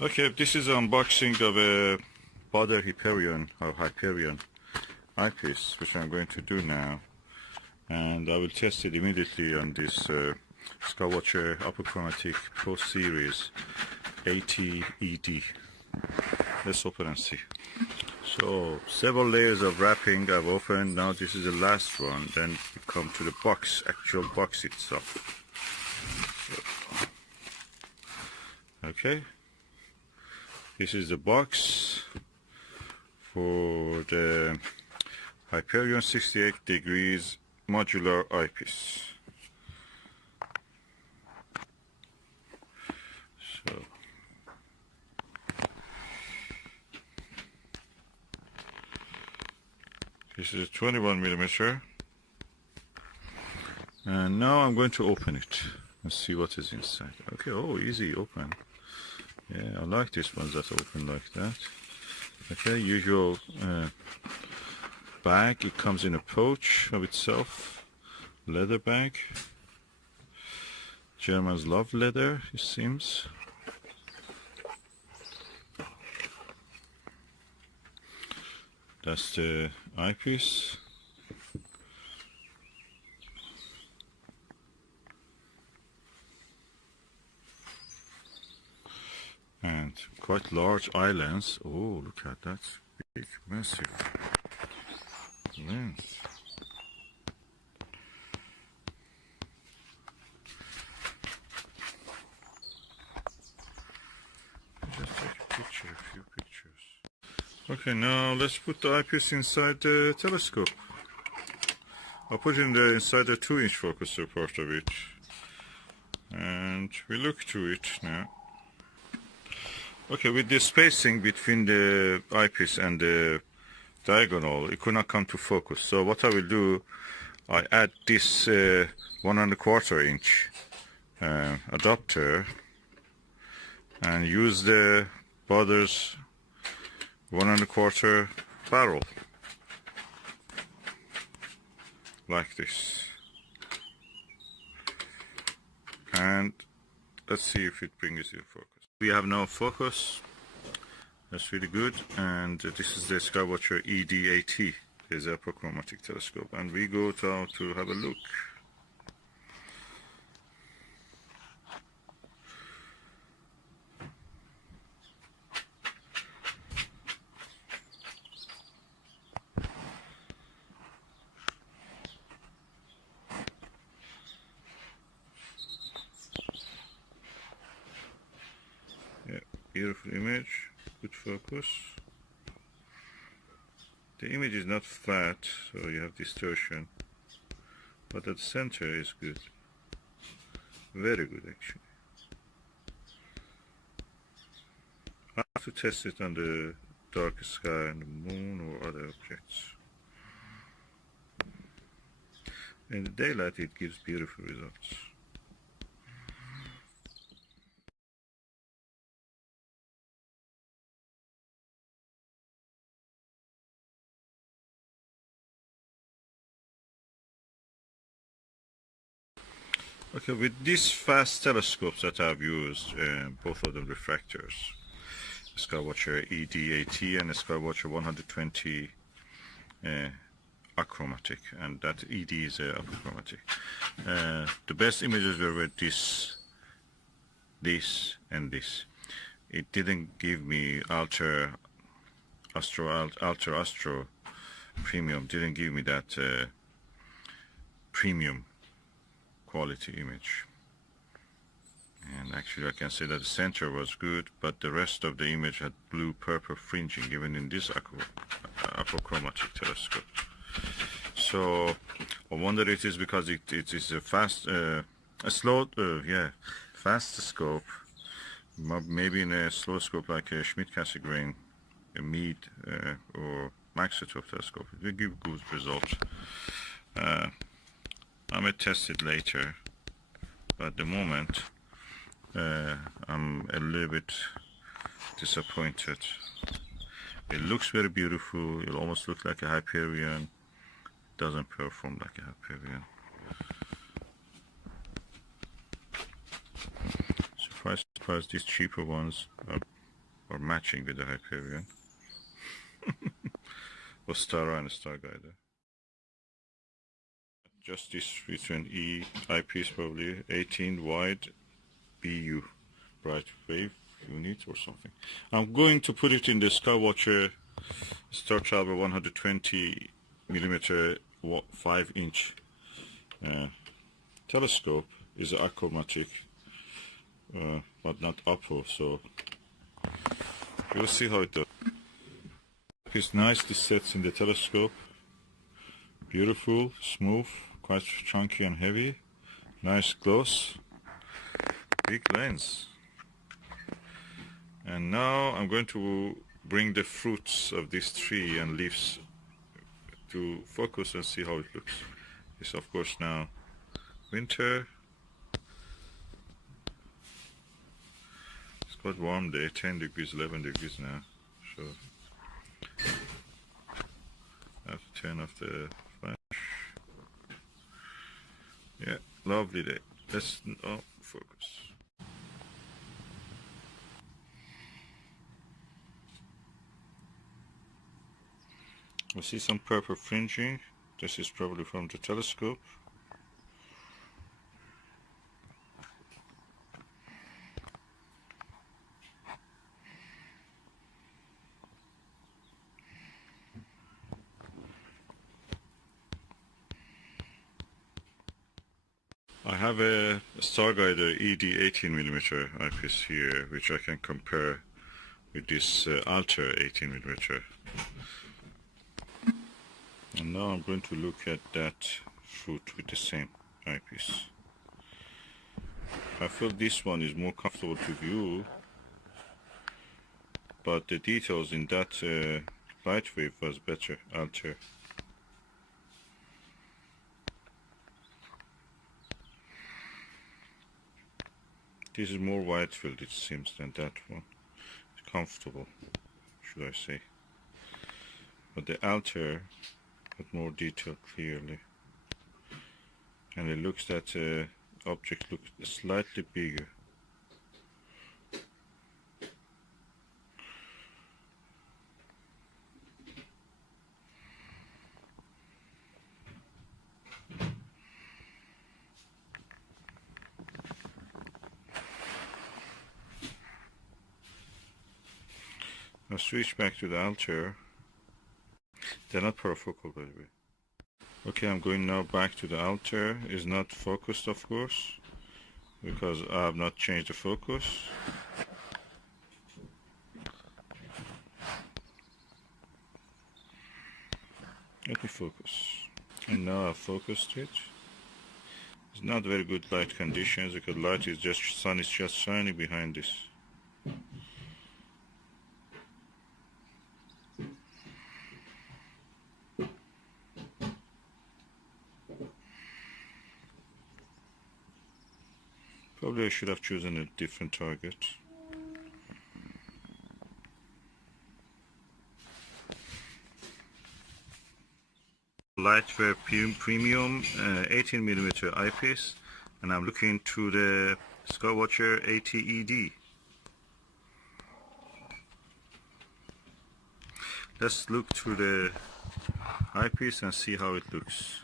Okay, this is an unboxing of a Baader Hyperion eyepiece, which I'm going to do now, and I will test it immediately on this Skywatcher Apochromatic Pro Series 80 ED. Let's open and see. So several layers of wrapping I've opened. Now this is the last one. Then we come to the box, actual box itself. So, okay. This is the box for the Hyperion 68 degrees modular eyepiece. So this is a 21mm, and now I'm going to open it and see what is inside. Okay, oh, easy open. Yeah, I like these ones that open like that. Okay, usual bag. It comes in a pouch of itself, leather bag. Germans love leather, it seems. That's the eyepiece. And quite large eye lens. Oh, look at that big, massive lens. Just take a picture, a few pictures. Okay, now let's put the eyepiece inside the telescope. I'll put in inside the 2-inch focuser part of it, and we look through it now. Okay, with the spacing between the eyepiece and the diagonal, it could not come to focus. So what I will do, I add this 1¼ inch adapter and use the Baader's 1¼ barrel, like this. And let's see if it brings it in focus. We have now focus. That's really good. And this is the Skywatcher ED, is a apochromatic telescope, and we go to have a look. Yeah, beautiful image, good focus. The image is not flat, so you have distortion, but at the center is good. Very good, actually. I have to test it on the dark sky and the moon or other objects. In the daylight it gives beautiful results. Okay, with these fast telescopes that I've used, both of them refractors, Skywatcher ED and Skywatcher 120 achromatic, and that ED is apochromatic. The best images were with this, and this. It didn't give me Altair Astro Premium, didn't give me that premium quality image. And actually I can say that the center was good, but the rest of the image had blue purple fringing even in this apochromatic telescope. So I wonder it is because it is a fast scope. Maybe in a slow scope like a Schmidt-Cassegrain, a Meade or Maxitope telescope, it will give good results. I may test it later, but at the moment I'm a little bit disappointed. It looks very beautiful. It almost looks like a Hyperion. It doesn't perform like a Hyperion. Surprise, surprise, these cheaper ones are matching with the Hyperion. Ostara and Starguider. Just this between eyepiece, probably 18 wide BU, bright wave unit or something. I'm going to put it in the Skywatcher Star Traveler 120 millimeter 5-inch telescope. Is achromatic, but not Apo, so we'll see how it does. It's nicely sets in the telescope. Beautiful, smooth, quite chunky and heavy. Nice gloss. Big lens. And now I'm going to bring the fruits of this tree and leaves to focus and see how it looks. It's of course now winter. It's quite warm day, 10 degrees, 11 degrees now. So I have to turn off the flash. Yeah, lovely day. Let's focus. I see some purple fringing. This is probably from the telescope. I have a Starguider ED 18mm eyepiece here, which I can compare with this Altair 18mm. And now I'm going to look at that fruit with the same eyepiece. I feel this one is more comfortable to view, but the details in that LightWave was better, Altair. This is more wide field, it seems, than that one. It's comfortable, should I say. But the Altair got more detail clearly. And it looks that object looks slightly bigger. I'll switch back to the Altair. They're not parafocal, by the way. Okay, I'm going now back to the Altair. It's not focused, of course, because I have not changed the focus. Let me focus. And now I've focused it. It's not very good light conditions because sun is just shining behind this. Probably I should have chosen a different target. LightWave Premium 18mm eyepiece, and I'm looking to the Skywatcher ED. Let's look through the eyepiece and see how it looks.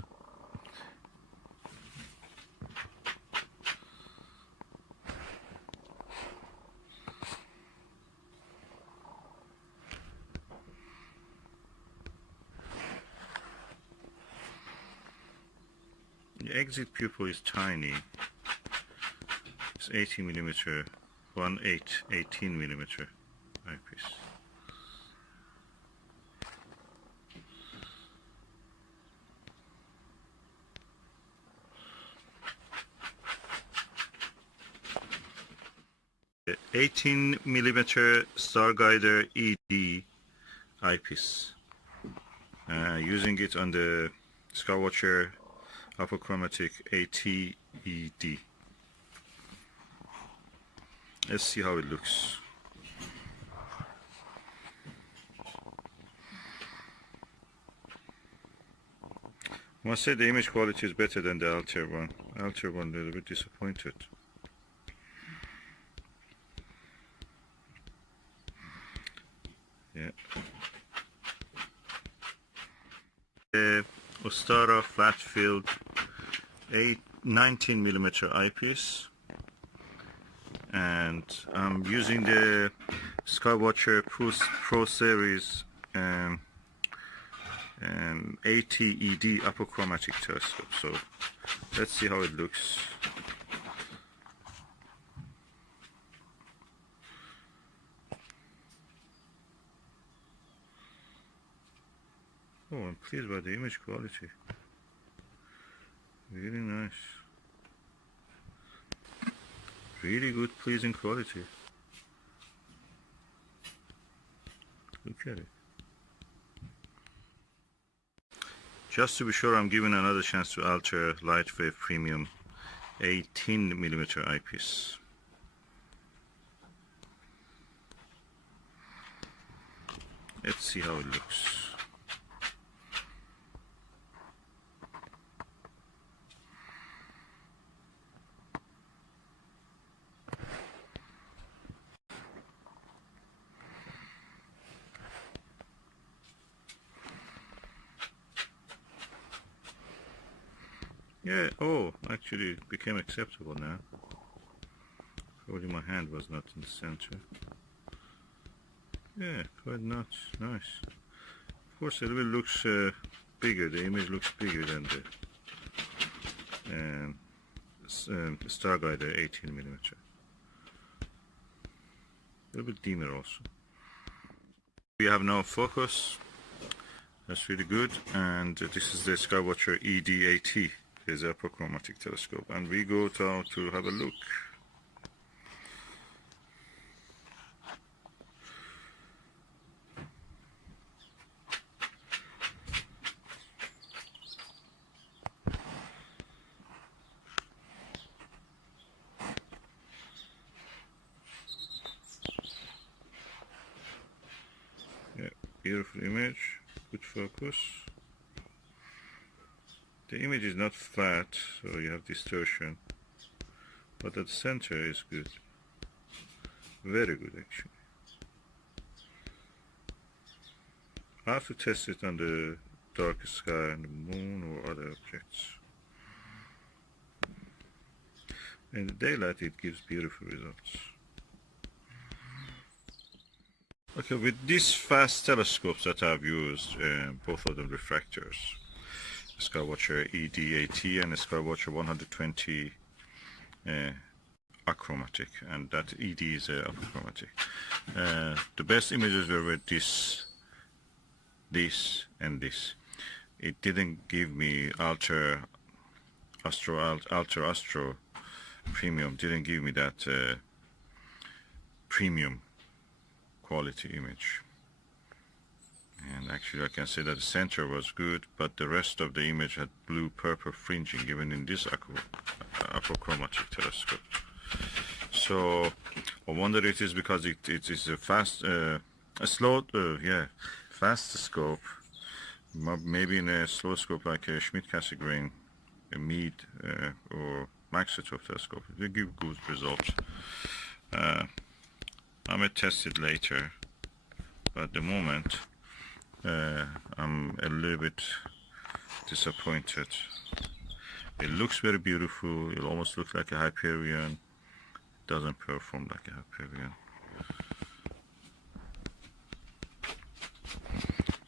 The exit pupil is tiny. It's 18mm, 18mm eyepiece. The 18mm Starguider ED eyepiece. Using it on the Skywatcher Apochromatic AT-ED. Let's see how it looks. I must say the image quality is better than the Altair one. Altair one, a little bit disappointed. Yeah. Ostara Flatfield 19mm eyepiece, and I'm using the Skywatcher Pro Series 80 ED apochromatic telescope. So let's see how it looks. Oh, I'm pleased by the image quality. Really nice. Really good, pleasing quality. Look at it. Just to be sure, I'm giving another chance to Altair LightWave Premium 18mm eyepiece. Let's see how it looks. Yeah, oh, actually it became acceptable now. Probably my hand was not in the center. Yeah, quite nice. Of course, it will looks bigger. The image looks bigger than the Starguider 18mm. A little bit dimmer also. We have now focus. That's really good. And this is the Skywatcher ED AT. Is a apochromatic telescope, and we go down to have a look. Yeah, beautiful image, good focus. The image is not flat, so you have distortion, but at the center is good. Very good, actually. I have to test it on the dark sky and the moon or other objects. In the daylight it gives beautiful results. Okay, with these fast telescopes that I've used, both of them refractors, Skywatcher ED-AT and Skywatcher 120 achromatic, and that ED is apochromatic. The best images were with this, and this. It didn't give me Altair Astro Premium, didn't give me that premium quality image. And actually I can say that the center was good, but the rest of the image had blue-purple fringing given in this apochromatic telescope. So I wonder if it is because it is a fast scope. Maybe in a slow scope like a Schmidt-Cassegrain, a Meade or Maxitov telescope, it will give good results. I may test it later, but at the moment I'm a little bit disappointed. It looks very beautiful. It almost looks like a Hyperion. It doesn't perform like a Hyperion.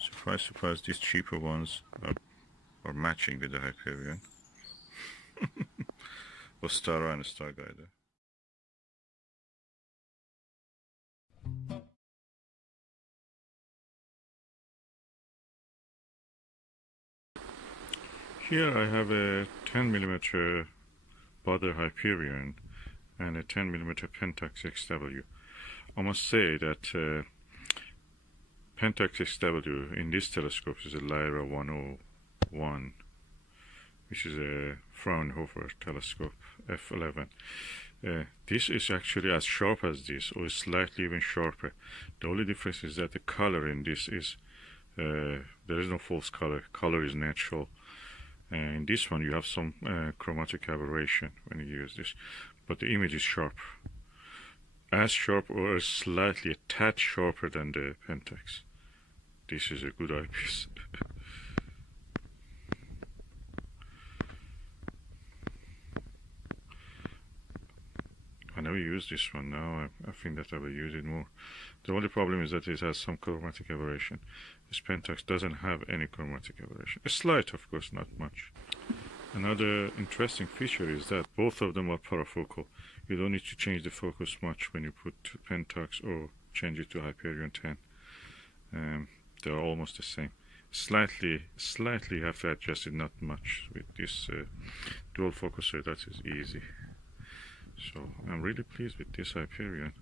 Surprise, surprise, these cheaper ones are matching with the Hyperion. Ostara and Starguider. Here I have a 10mm Baader Hyperion and a 10mm Pentax XW. I must say that Pentax XW in this telescope is a Lyra 101, which is a Fraunhofer telescope f11. This is actually as sharp as this, or slightly even sharper. The only difference is that the color in this is there is no false color. Color is natural. In this one you have some chromatic aberration when you use this, but the image is sharp. as sharp or slightly a tad sharper than the Pentax. This is a good eyepiece. I never used this one. Now I think that I will use it more. The only problem is that it has some chromatic aberration. This Pentax doesn't have any chromatic aberration. A slight, of course, not much. Another interesting feature is that both of them are parafocal. You don't need to change the focus much when you put Pentax or change it to Hyperion 10. They're almost the same. Slightly you have to adjust it, not much. With this dual focuser, that is easy. So I'm really pleased with this Hyperion.